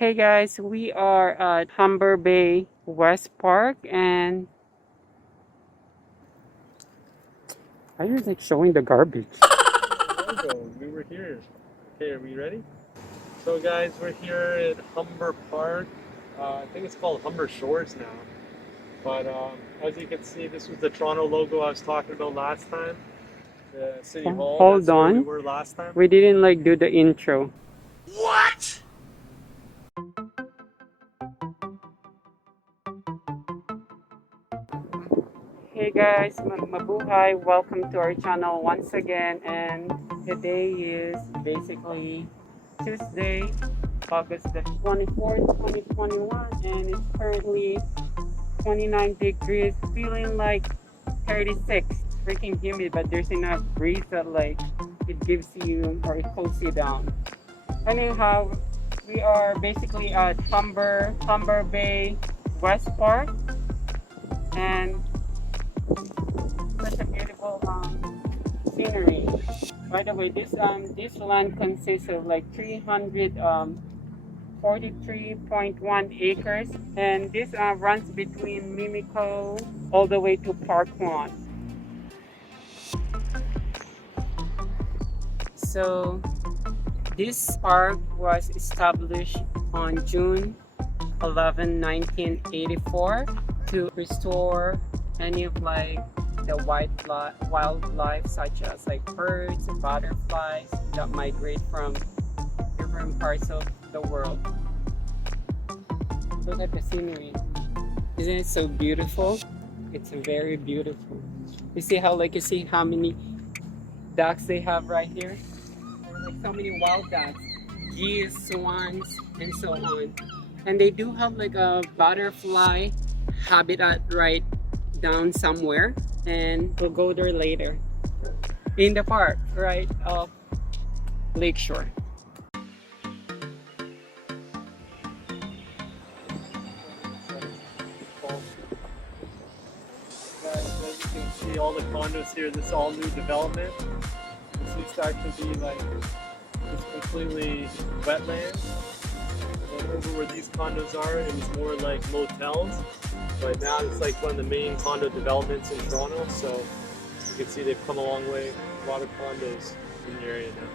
Hey guys, we are at Humber Bay West Park and I was like showing the garbage. Logo. We were here. Okay, are we ready? So guys, we're here at Humber Park. I think it's called Humber Shores now. But as you can see, this was the Toronto logo I was talking about last time. The City Hall, Hold that's where we on. were last time. We didn't like do the intro. What? Hey guys, Mabuhay. Welcome to our channel once again. And today is basically Tuesday, August the 24th, 2021. And it's currently 29 degrees, feeling like 36. Freaking humid, but there's enough breeze that like it gives you or it cools you down. Anyhow, we are basically at Humber Bay West Park, and such a beautiful scenery. By the way, this land consists of like 343.1 acres, and this runs between Mimico all the way to Parklawn. So this park was established on June 11, 1984 to restore any of like the wildlife such as like birds and butterflies that migrate from different parts of the world. Look at the scenery. Isn't it so beautiful? It's very beautiful. You see how many ducks they have right here? There are like so many wild ducks, geese, swans, and so on. And they do have like a butterfly habitat right down somewhere, and we'll go there later. In the park, right off Lakeshore. Guys, as you can see, all the condos here, this is all new development. This used to actually be like just completely wetland. And over where these condos are, it was more like motels. But now it's like one of the main condo developments in Toronto. So you can see they've come a long way. A lot of condos in the area now.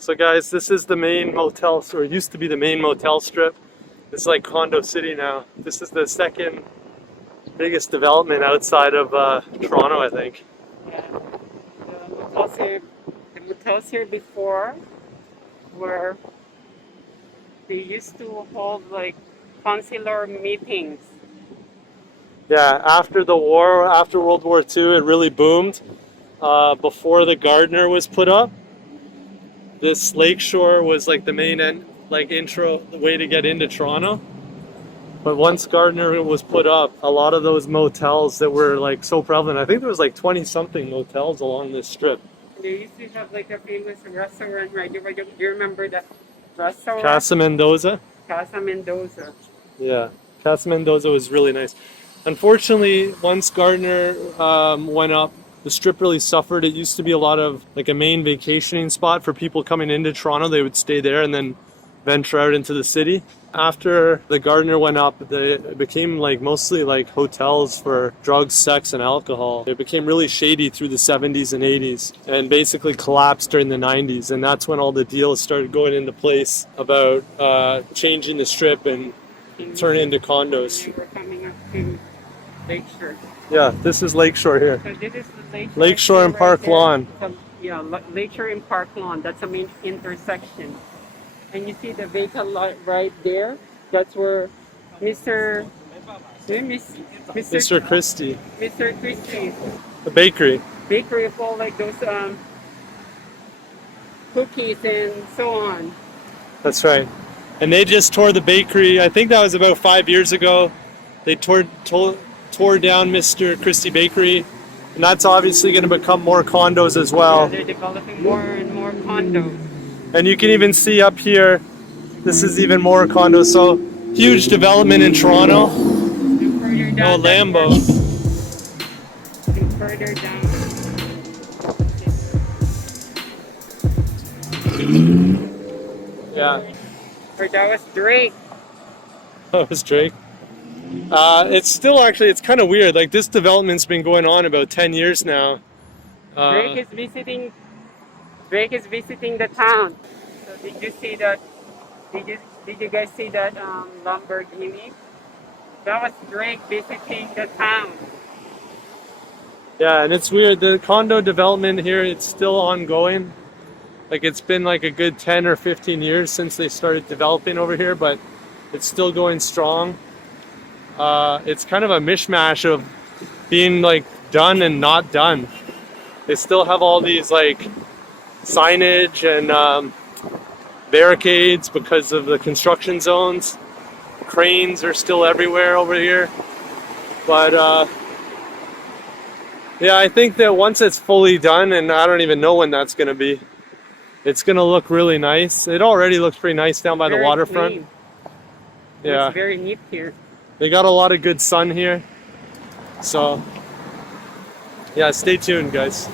So guys, this is the main motel, or used to be the main motel strip. It's like condo city now. This is the second biggest development outside of Toronto, I think. Yeah. The motels here before were they used to hold like consular meetings. Yeah, after the war, after World War II, it really boomed. Before the Gardiner was put up, this lakeshore was like the main intro, the way to get into Toronto. But once Gardiner was put up, a lot of those motels that were like so prevalent, I think there was like 20 something motels along this strip. They used to have like a famous restaurant right there. Do you remember that restaurant? Casa Mendoza. Casa Mendoza. Yeah, Casa Mendoza was really nice. Unfortunately, once Gardner went up, the strip really suffered. It used to be a lot of like a main vacationing spot for people coming into Toronto. They would stay there and then venture out into the city. After the Gardner went up, it became like mostly like hotels for drugs, sex, and alcohol. It became really shady through the 70s and 80s and basically collapsed during the 90s. And that's when all the deals started going into place about changing the strip and turn it into condos. We were coming up to Lakeshore. Yeah, this is Lakeshore here. So this is the Lakeshore. Lakeshore and Parklawn. Yeah, Lakeshore and Parklawn. That's a main intersection. And you see the vacant lot right there. That's where Mr. Mr. Christie. Mr. Christie. The bakery. Bakery of all like those cookies and so on. That's right. And they just tore the bakery. I think that was about 5 years ago. They tore down Mr. Christie Bakery. And that's obviously going to become more condos as well. Yeah, they're developing more and more condos. And you can even see up here, this is even more condos. So huge development in Toronto. Oh, Lambo. And further down. Yeah. Or that was Drake. That was Drake. It's still actually, it's kind of weird. Like this development's been going on about 10 years now. Drake is visiting the town. So did you see that? Did you guys see that Lamborghini? That was Drake visiting the town. Yeah, and it's weird. The condo development here, it's still ongoing. Like it's been like a good 10 or 15 years since they started developing over here, but it's still going strong. It's kind of a mishmash of being like done and not done. They still have all these like signage and barricades because of the construction zones. Cranes are still everywhere over here. But yeah, I think that once it's fully done, and I don't even know when that's going to be, it's going to look really nice. It already looks pretty nice down by the waterfront. Clean. Yeah. It's very neat here. They got a lot of good sun here. So, yeah, stay tuned, guys.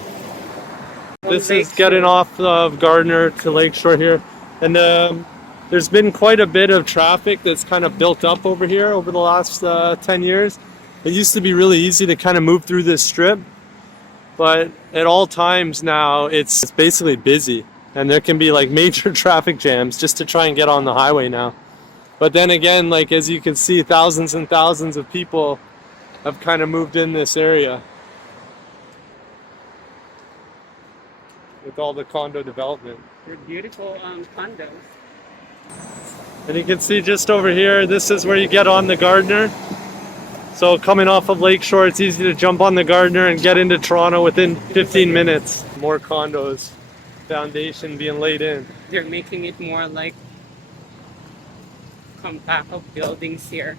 This is getting off of Gardner to Lakeshore here. And there's been quite a bit of traffic that's kind of built up over here over the last 10 years. It used to be really easy to kind of move through this strip. But at all times now, it's basically busy. And there can be like major traffic jams just to try and get on the highway now. But then again, like as you can see, thousands and thousands of people have kind of moved in this area with all the condo development. They're beautiful condos. And you can see just over here, this is where you get on the Gardner. So coming off of Lakeshore, it's easy to jump on the Gardner and get into Toronto within 15 minutes. More condos, foundation being laid in. They're making it more like compact of buildings here.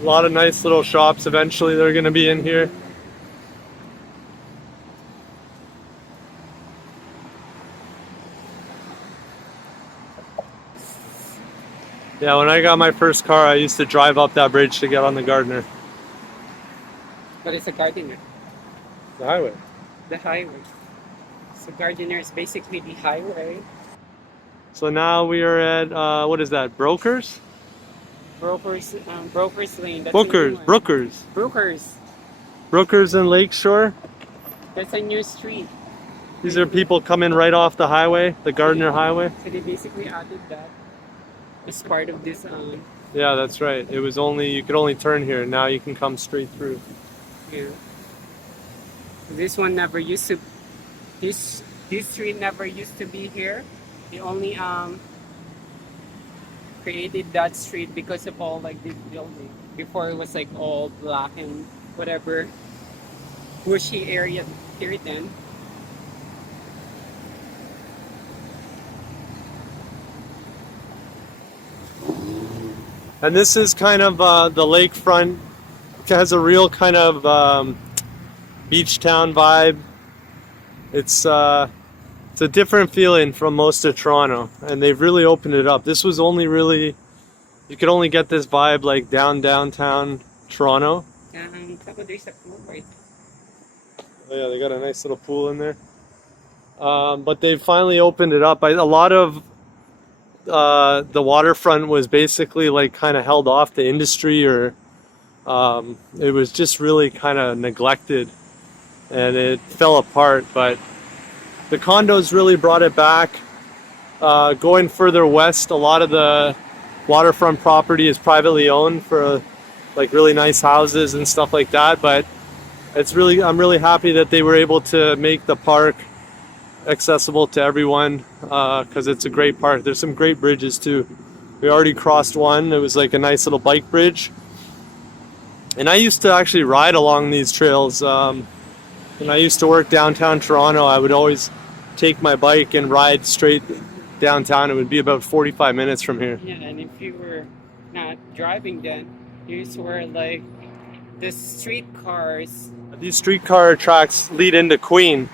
A lot of nice little shops eventually they're going to be in here. Yeah, when I got my first car, I used to drive up that bridge to get on the Gardner. But it's a Gardiner. The highway. The highway. So Gardiner is basically the highway. So now we are at, what is that, Brokers? Brokers Lane. That's Brookers. Brookers and Lakeshore. That's a new street. These are people coming right off the highway, the Gardner Highway. So they basically added that as part of this. Yeah, that's right. It was only, you could only turn here. Now you can come straight through. Yeah. This one never used to. This street never used to be here. They only created that street because of all like this building. Before it was like all black and whatever bushy area here then. And this is kind of the lakefront. It has a real kind of beach town vibe. It's a different feeling from most of Toronto, and they've really opened it up. This was only really, you could only get this vibe like downtown Toronto. There's a pool right. Oh yeah, they got a nice little pool in there. But they've finally opened it up. A lot of the waterfront was basically like kind of held off to industry, or it was just really kind of neglected, and it fell apart. But the condos really brought it back. Going further west, a lot of the waterfront property is privately owned for like really nice houses and stuff like that. But I'm really happy that they were able to make the park accessible to everyone, because it's a great park. There's some great bridges too. We already crossed one. It was like a nice little bike bridge. And I used to actually ride along these trails. When I used to work downtown Toronto, I would always take my bike and ride straight downtown. It would be about 45 minutes from here. Yeah, and if you were not driving then, you were like the streetcars. These streetcar tracks lead into Queen.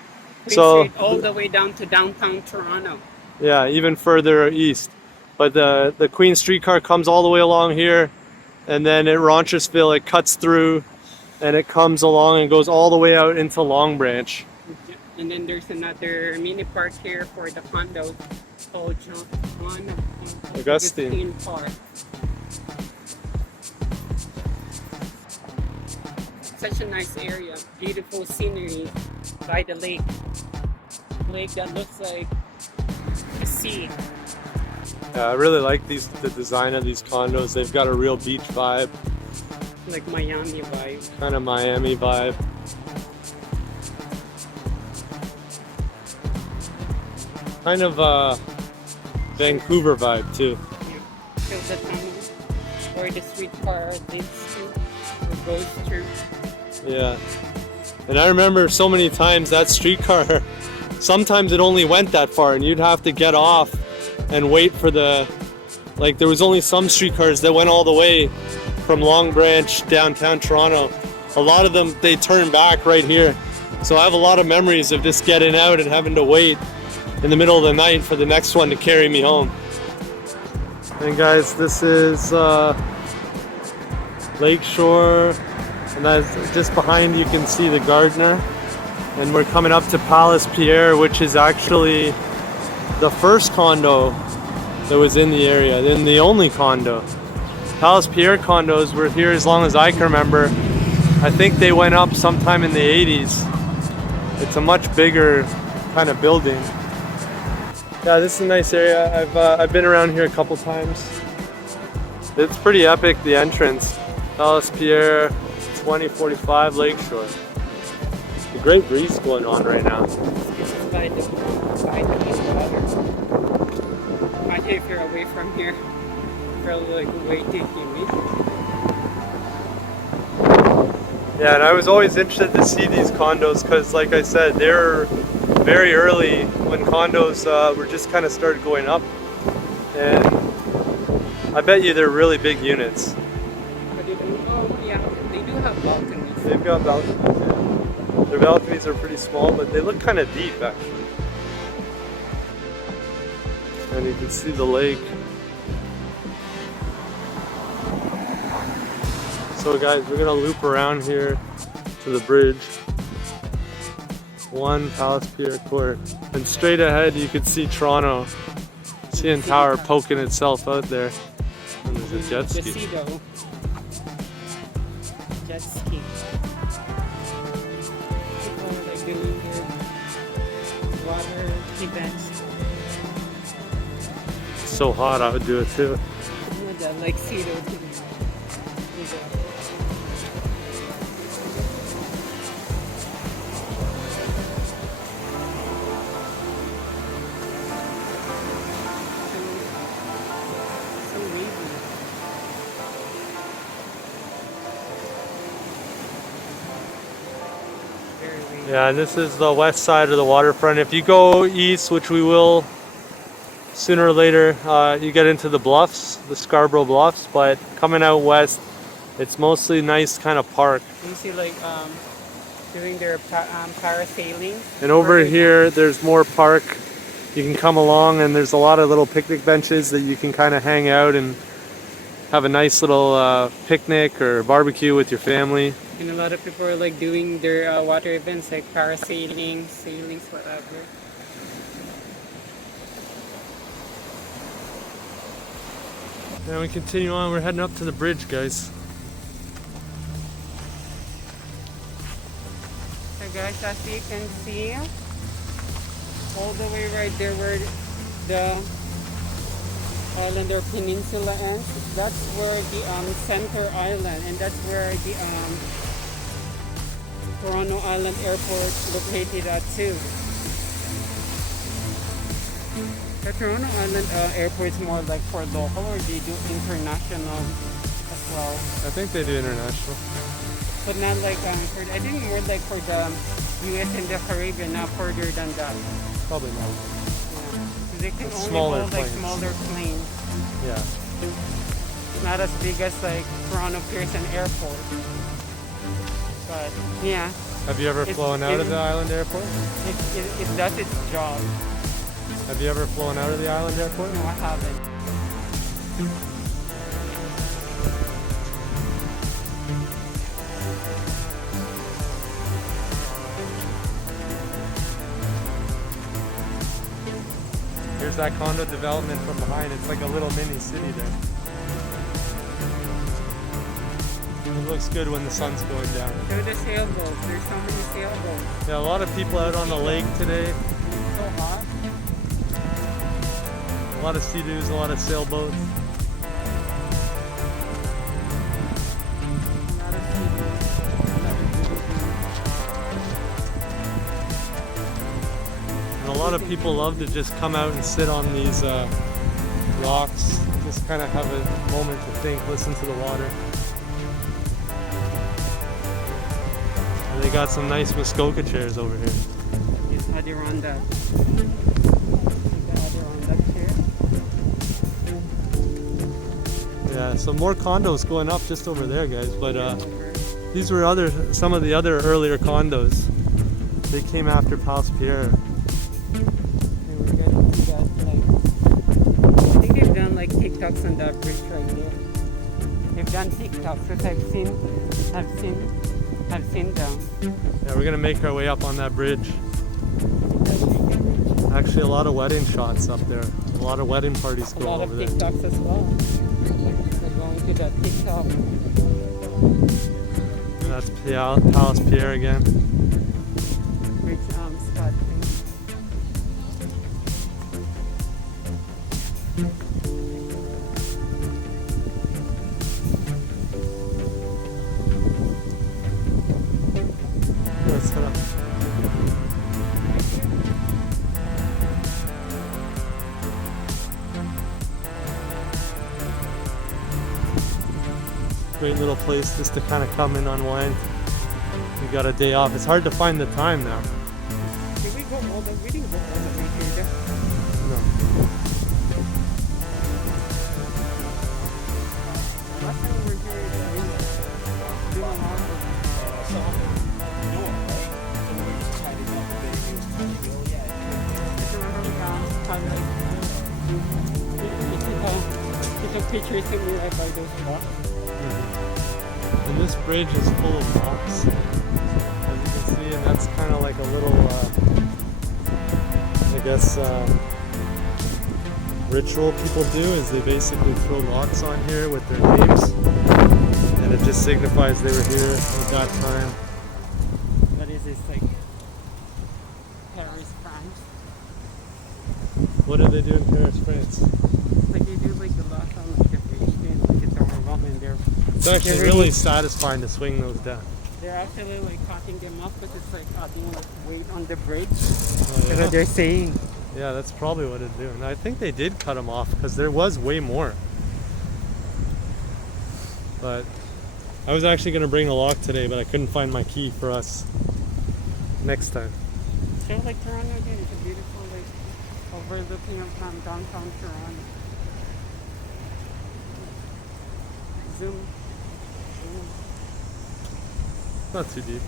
So Street all the way down to downtown Toronto. Yeah, even further east. But the Queen streetcar comes all the way along here, and then at Roncesvalles it cuts through, and it comes along and goes all the way out into Long Branch. And then there's another mini park here for the condos called John Augustine Park. Such a nice area, beautiful scenery by the lake. Lake that looks like a sea. Yeah, I really like the design of these condos. They've got a real beach vibe. Like Miami vibe. Kind of Miami vibe. Kind of Vancouver vibe too. Yeah. So the tunnel where the streetcar leads to or goes through. Yeah. And I remember so many times that streetcar, sometimes it only went that far, and you'd have to get off and wait for like there was only some streetcars that went all the way from Long Branch downtown Toronto. A lot of them, they turn back right here. So I have a lot of memories of just getting out and having to wait in the middle of the night for the next one to carry me home. And guys, this is Lakeshore, and that's just behind you can see the Gardner. And we're coming up to Palace Pierre, which is actually the first condo that was in the area, then the only condo. Palace Pierre condos were here as long as I can remember. I think they went up sometime in the 80s. It's a much bigger kind of building. Yeah, this is a nice area. I've been around here a couple times. It's pretty epic, the entrance. Palace Pierre 2045 Lakeshore. A great breeze going on right now. By the water. Imagine if you're away from here. Probably like way too humid. Yeah, and I was always interested to see these condos because, like I said, they're very early when condos were just kind of started going up. And I bet you they're really big units. But they don't, oh yeah, they do have balconies. They've got balconies, yeah. Their balconies are pretty small, but they look kind of deep actually. And you can see the lake. So guys, we're gonna loop around here to the bridge. One Palace Pierre Court. And straight ahead you can see Toronto. CN Tower poking itself out there. And there's a jet ski. The sea though. Jet ski. People like doing their water events. It's so hot, I would do it too. Like sea though. Yeah, and this is the west side of the waterfront. If you go east, which we will sooner or later, you get into the bluffs, the Scarborough Bluffs, but coming out west, it's mostly nice kind of park. You see like doing their parasailing. And over here, there's more park. You can come along, and there's a lot of little picnic benches that you can kind of hang out and have a nice little picnic or barbecue with your family. And a lot of people are like doing their water events like parasailing, sailings, whatever. And we continue on. We're heading up to the bridge, guys. So guys, as you can see, all the way right there where the island or peninsula ends, that's where the center island, and that's where the Toronto Island Airport located at too. The Toronto Island Airport is more like for local, or they do international as well? I think they do international. But not like, I think more like for the US and the Caribbean, not further than that. Probably not. Yeah. They can only Smaller hold like planes. smaller planes. Yeah. Not as big as like Toronto Pearson Airport. But yeah, Have you ever flown out of the island airport? it does its job. Have you ever flown out of the island airport? No, I haven't. Here's that condo development from behind. It's like a little mini city there. It looks good when the sun's going down. Show the sailboats. There's so many sailboats. Yeah, a lot of people out on the lake today. It's so hot. A lot of sea-doos, a lot of sailboats. A lot of people. A lot of beautiful. And a lot of people love to just come out and sit on these rocks, just kind of have a moment to think, listen to the water. And they got some nice Muskoka chairs over here. It's Adirondack. Yeah, so more condos going up just over there, guys. But these were some of the other earlier condos. They came after Palos Pierre. I think they've done like TikToks on that bridge right there. They've done TikToks, which I've seen them. Yeah, we're gonna make our way up on that bridge. Actually, a lot of wedding shots up there. A lot of wedding parties go over there. A lot of TikToks as well. They're going to the TikTok. And that's Palos Pierre again. Bridge spot thing. Let's head up. Great little place just to kind of come and unwind. We got a day off. It's hard to find the time now. Did we go all the way? We didn't go all the way here. No. Last time we were here, we doing a lot of we took pictures and we right by those rocks. And this bridge is full of rocks, as you can see, and that's kind of like a little, I guess, ritual people do, is they basically throw rocks on here with their names, and it just signifies they were here at that time. What is this, like Paris, France? What do they do in Paris, France? Like they do like the last time like the Asians, like it's overwhelming. It's actually really satisfying to swing those down. They're actually like cutting them off because it's like adding like weight on the bridge. Oh, That's yeah. what they're saying. Yeah, that's probably what it's doing. I think they did cut them off because there was way more. But I was actually going to bring a lock today, but I couldn't find my key for us next time. So like Toronto again, it's a beautiful like overlooking of downtown Toronto. Zoom. Not too deep.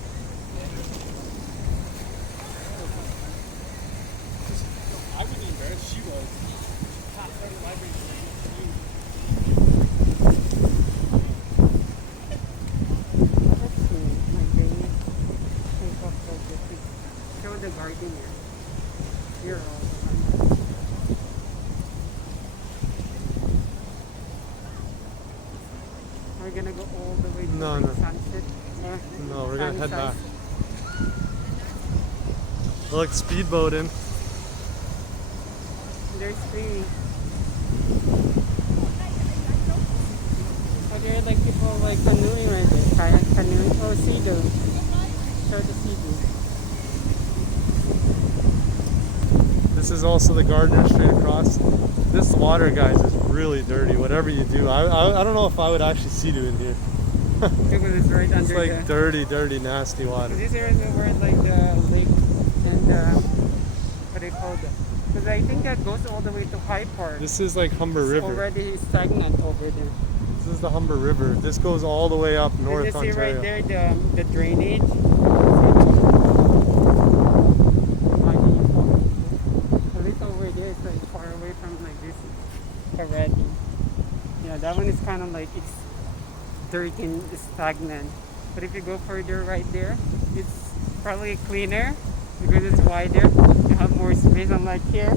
here. Zero. We're gonna go all the way to No, the no. sunset. No, we're gonna head Sunset. back. Look, speedboating. There's three. Are there like people like canoeing right there? Kayak canoeing? Oh, sea-doo. Show the sea-doo. This is also the gardener straight across. This water, guys, is really dirty. Whatever you do, I don't know if I would actually see you in here. Because it's right It's under like dirty, nasty water. This area is where like the lake and what do you call that? Because I think that goes all the way to High Park. This is like Humber It's River. already stagnant over there. This is the Humber River. This goes all the way up North Can you see Ontario. right there the drainage? At least over there it's like far away from like this already. Yeah, that one is kind of like it's dirty and stagnant. But if you go further right there, it's probably cleaner because it's wider. You have more space unlike here.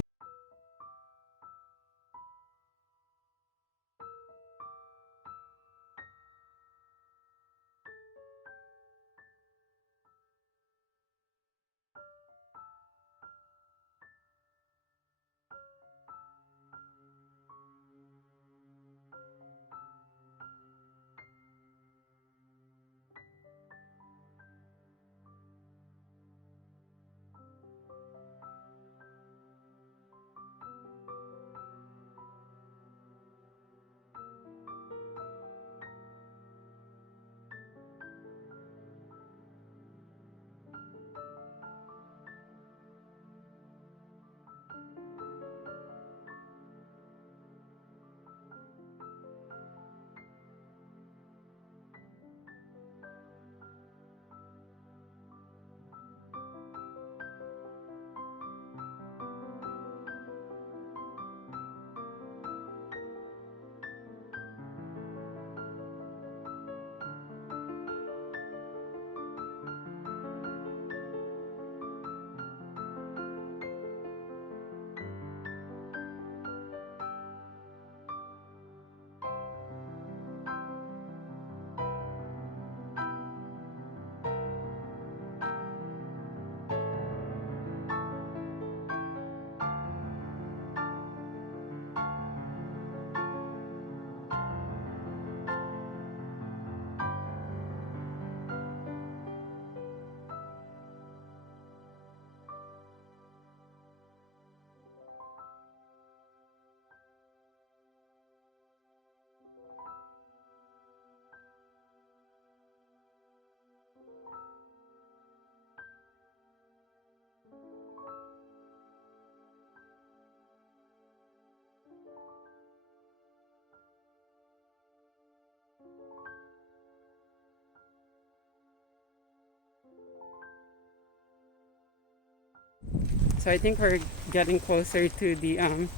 So I think we're getting closer to the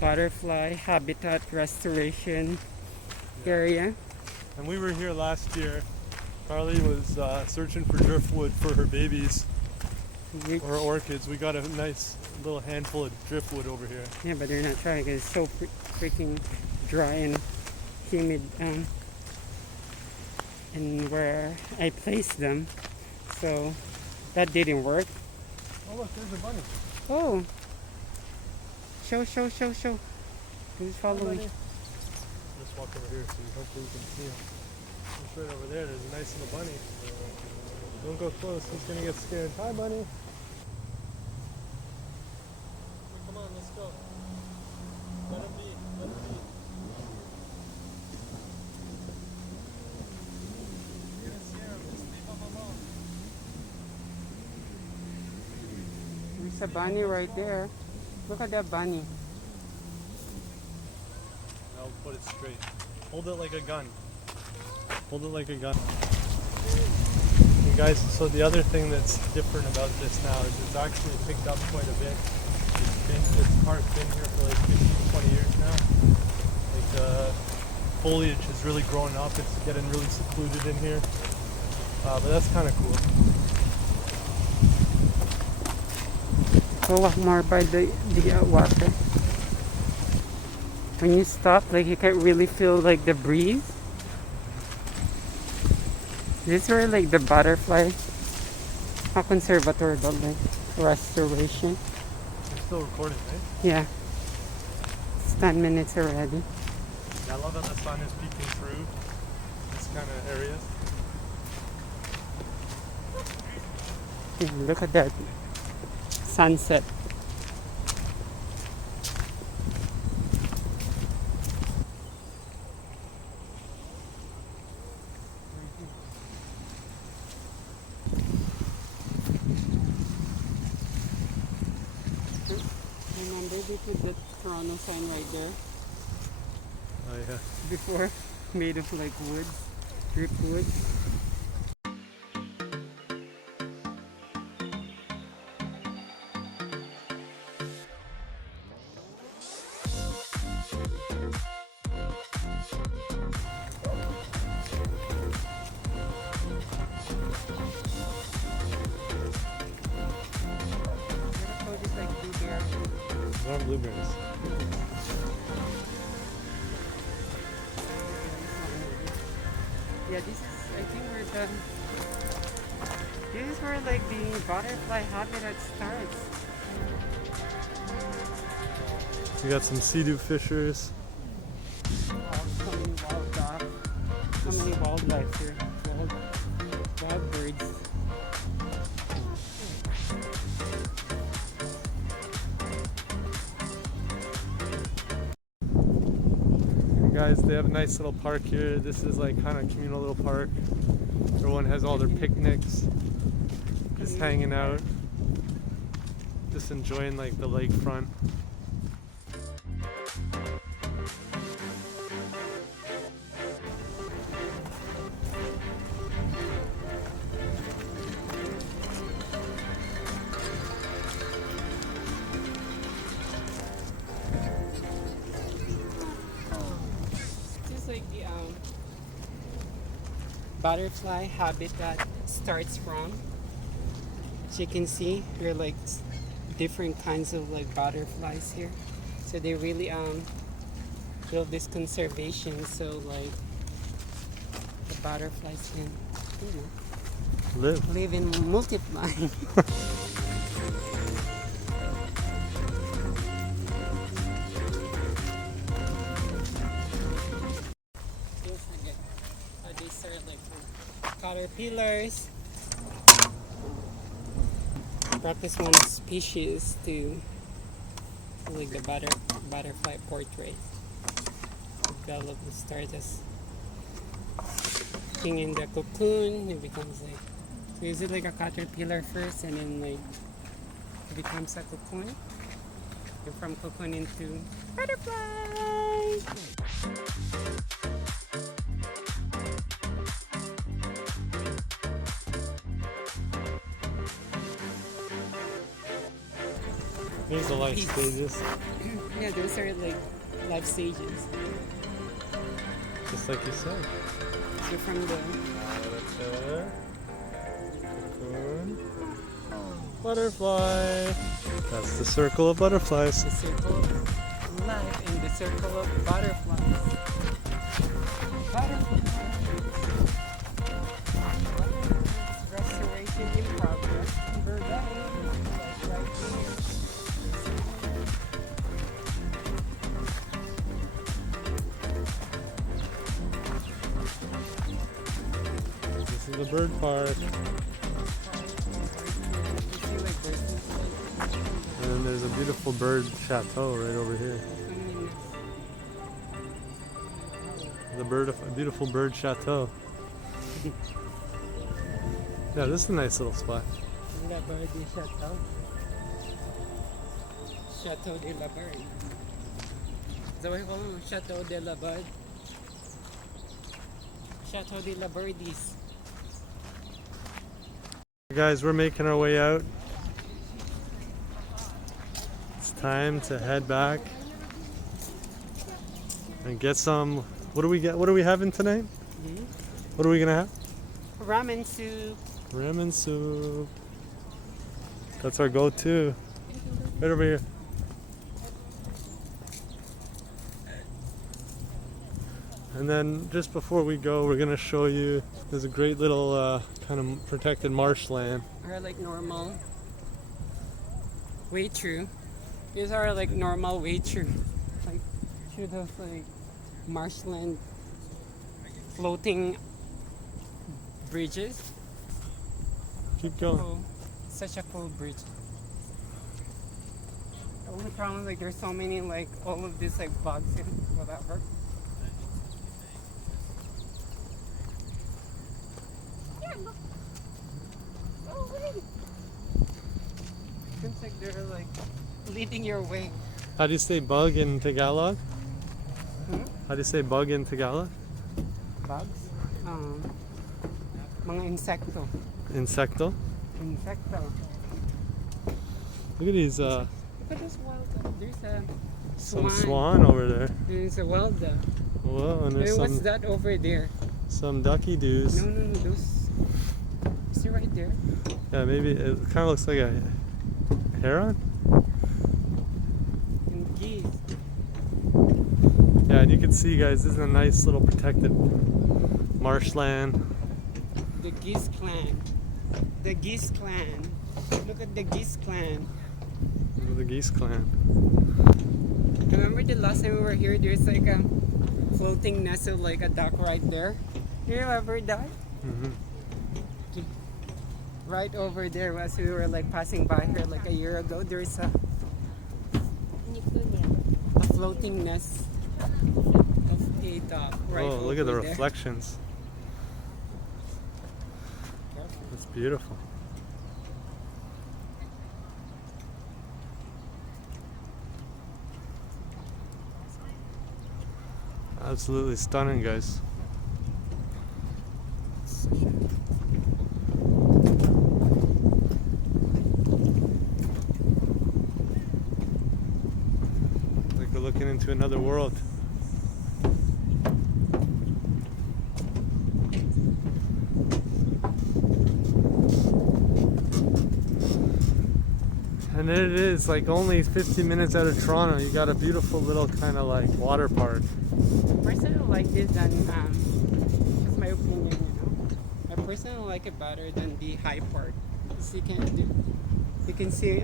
butterfly habitat restoration area. And we were here last year. Carly was searching for driftwood for her babies or orchids. We got a nice little handful of driftwood over here. Yeah, but they're not trying because it's so freaking dry and humid and where I placed them. So that didn't work. Oh look, there's a bunny. Oh, show. Who's following? Just walk over here so hopefully you can see him. It's right over there. There's a nice little bunny. Don't go close. He's gonna get scared. Hi, bunny. Come on, let's go. Let him be. Let him be. You're gonna scare him. Just leave him alone. There's a bunny right there. Look at that bunny. I'll put it straight. Hold it like a gun. Hold it like a gun. You guys, so the other thing that's different about this now is it's actually picked up quite a bit. This park's been here for like 15, 20 years now. Like the foliage is really growing up. It's getting really secluded in here. But that's kind of cool. Go walk more by the water. When you stop, like you can really feel like the breeze. These were like the butterfly, a conservatory building, restoration. You're still recording, right? Yeah, it's 10 minutes already. I love that the sun is peeking through this kind of areas. Yeah, look at that sunset. Remember they put the Toronto sign right there Oh yeah. before, made of like wood, ripped wood. Those aren't blueberries. Yeah, this is, I think we're done. This is where like the butterfly habitat starts. We got some sea-doo fishers. Wow, so many wild so many wildlife here. Wild birds. Guys, they have a nice little park here. This is like kind of communal little park. Everyone has all their picnics, just hanging out, just enjoying like the lakefront. Like the butterfly habitat starts from. As you can see, there are like different kinds of like butterflies here. So they really build this conservation so like the butterflies can, you know, live and multiply. They start like from caterpillars. Practice one species to like the butterfly portrait. Develop and start as being in the cocoon. It becomes like, so is it like a caterpillar first and then like it becomes a cocoon? And from cocoon into butterfly. Here's the life stages. Yeah, those are like life stages. Just like you said. So from the Caterpillar, cocoon, butterfly. That's the circle of butterflies. the circle of life and the circle of butterflies. Butterflies. Restoration in progress. We're done. Like right here. This is the bird park. And then there's a beautiful bird chateau right over here. A beautiful bird chateau. Yeah, this is a nice little spot. La Bird de Chateau. Chateau de la Bird. So we call it Chateau de la Bird. Chateau de la Birdies. Guys, we're making our way out. It's time to head back and get some. What do we get? What are we having tonight? What are we gonna have? Ramen soup. Ramen soup. That's our go-to. Right over here. And then just before we go, we're gonna show you, there's a great little kind of protected marshland. Or like normal way through. These are like normal way through. Like through those like marshland floating bridges. Keep going. Oh, such a cool bridge. The only problem is like there's so many like all of these like bugs and whatever. Seems like they're like leading your way. How do you say bug in Tagalog? How do you say bug in Tagalog? Bugs? Mga insekto. Insecto? Insecto. Look at these, Look at this wild. There's a some swan over there. There's a wild. Whoa, and there's What's some, that over there? some ducky doos. No, those. See right there? Yeah, maybe it kind of looks like a heron? And geese. Yeah, and you can see, guys, this is a nice little protected marshland. The geese clan. The geese clan. Look at the geese clan. The geese clan. Remember the last time we were here, there's like a floating nest of like a duck right there? You remember that? Mm-hmm. Right over there as we were like passing by here like a year ago, there's a floating nest of a duck right Oh, look at the over there. reflections. That's beautiful. Absolutely stunning, guys. Like we're looking into another world. And there it is, like only 15 minutes out of Toronto. You got a beautiful little kind of like water park. I personally like this than, just my opinion, you know. I personally like it better than the high park. Because you can see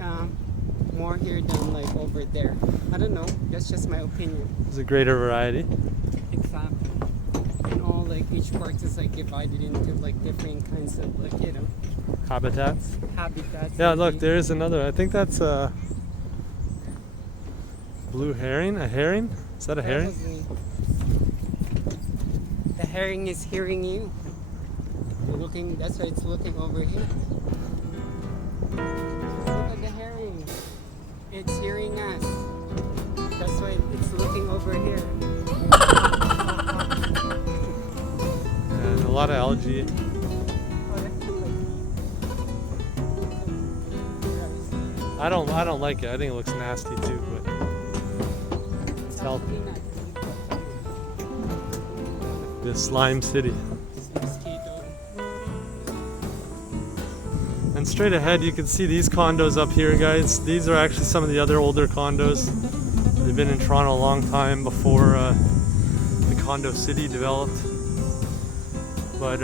more here than like over there. I don't know, that's just my opinion. There's a greater variety. Exactly. And all like each park is like divided into like different kinds of like, you know, Habitats. habitats. Yeah, and look, the- there's another. I think that's a blue herring. A herring? Is that a herring? Probably. The herring is hearing you. You're looking, that's why it's looking over here. Look at the herring. It's hearing us. That's why it's looking over here. And a lot of algae. I don't like it. I think it looks nasty too, but it's healthy. The slime city. And straight ahead you can see these condos up here, guys. These are actually some of the other older condos. They've been in Toronto a long time before the condo city developed. But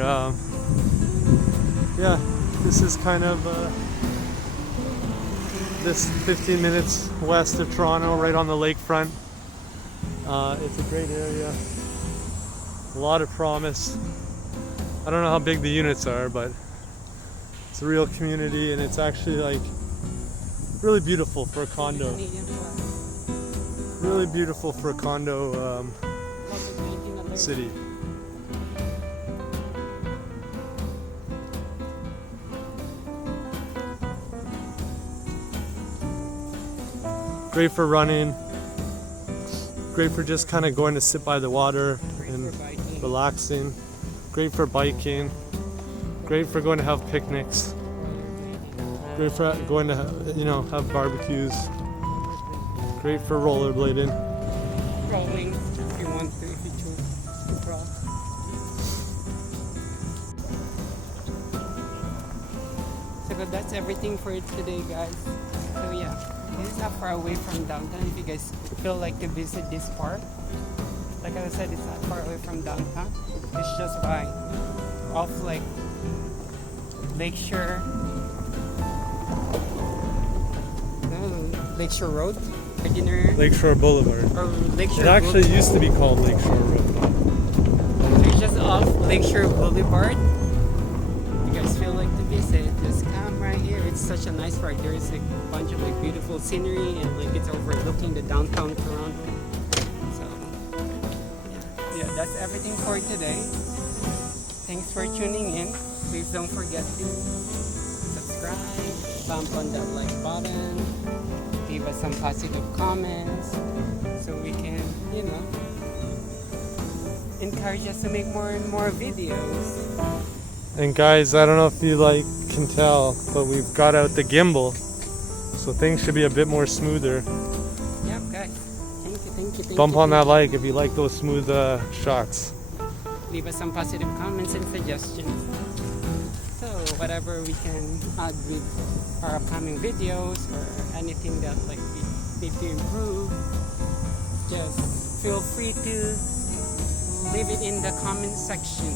yeah, this is kind of this 15 minutes west of Toronto, right on the lakefront. It's a great area. A lot of promise. I don't know how big the units are, but it's a real community, and it's actually like really beautiful for a condo. Really beautiful for a condo city. Great for running. Great for just kind of going to sit by the water and relaxing. Great for biking. Great for going to have picnics. Great for going to, you know, have barbecues. Great for rollerblading. Rolling if you want to, if you choose to roll. So that's everything for today, guys. So yeah. This is not far away from downtown. If you guys feel like to visit this park, like I said, it's not far away from downtown. It's just by off like Lakeshore, Lakeshore Road, Lakeshore Boulevard. or Lakeshore. It actually used to be called Lakeshore Road. So it's just off Lakeshore Boulevard. If you guys feel like to visit, just come right here. It's such a nice park. There's like a bunch of like beautiful scenery and like it's overlooking the downtown Toronto. So yeah, that's everything for today. Thanks for tuning in. Please don't forget to subscribe, bump on that like button, leave us some positive comments so we can, encourage us to make more and more videos. And guys, I don't know if you can tell, but we've got out the gimbal, so things should be a bit more smoother. Yep, guys. Thank you. Bump on that like if you like those smooth shots. Leave us some positive comments and suggestions. So whatever we can add with our upcoming videos or anything that we need to improve, just feel free to leave it in the comment section.